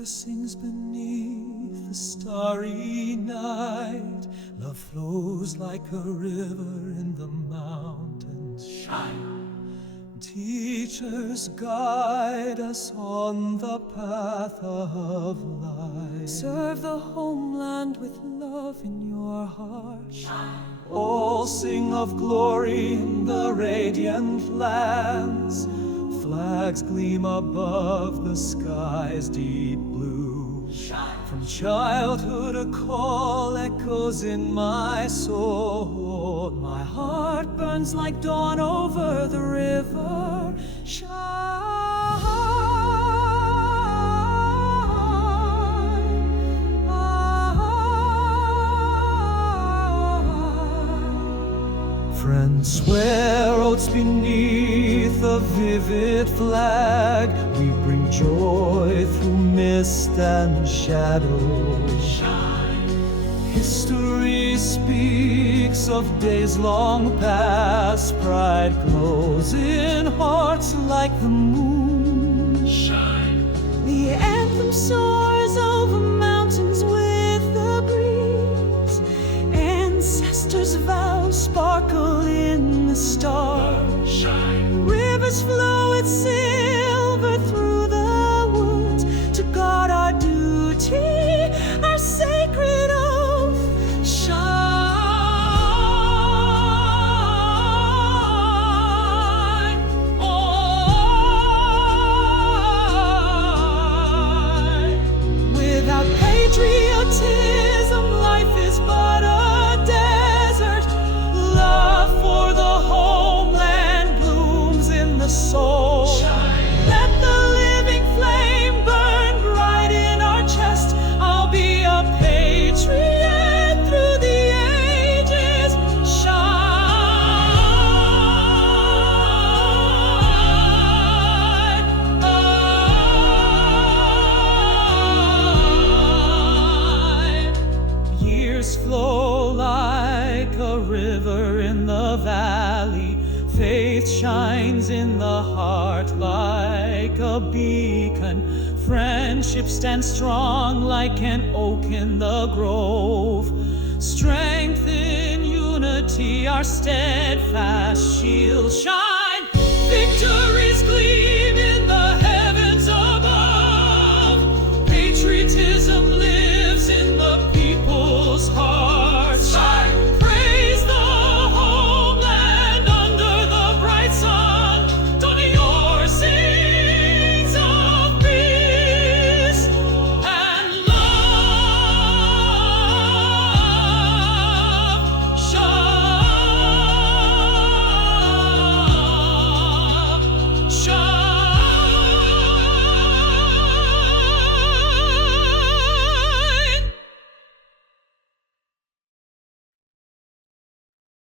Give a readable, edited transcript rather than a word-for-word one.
laughter sings beneath the starry night. Love flows like a river in the mountains. Shine. Teachers guide us on the path of life. Serve the homeland with love in your heart. Shine. All sing of glory in the radiant lands. Flags gleam above the sky's deep blue. Shine. From childhood a call echoes in my soul. My heart burns like dawn over the river. Shine. Friends swear oaths beneath a vivid flag. We bring joy through mist and shadow. Shine. History speaks of days long past. Pride glows in hearts like the moon. Shine. The anthem soars over mountains with the breeze. Ancestors' vows sparkle in the stars. Shine. Rivers flow with silver through the woods. To guard our duty, our sacred oath. Shine on. Without patriotism, life is but a soul. Shine. Let the living flame burn bright in our chest. I'll be a patriot through the ages. Shine on. Years flow like a river in the valley. Faith shines in the heart like a beacon. Friendship stands strong like an oak in the grove. Strength in unity, our steadfast shield. Shine. Victory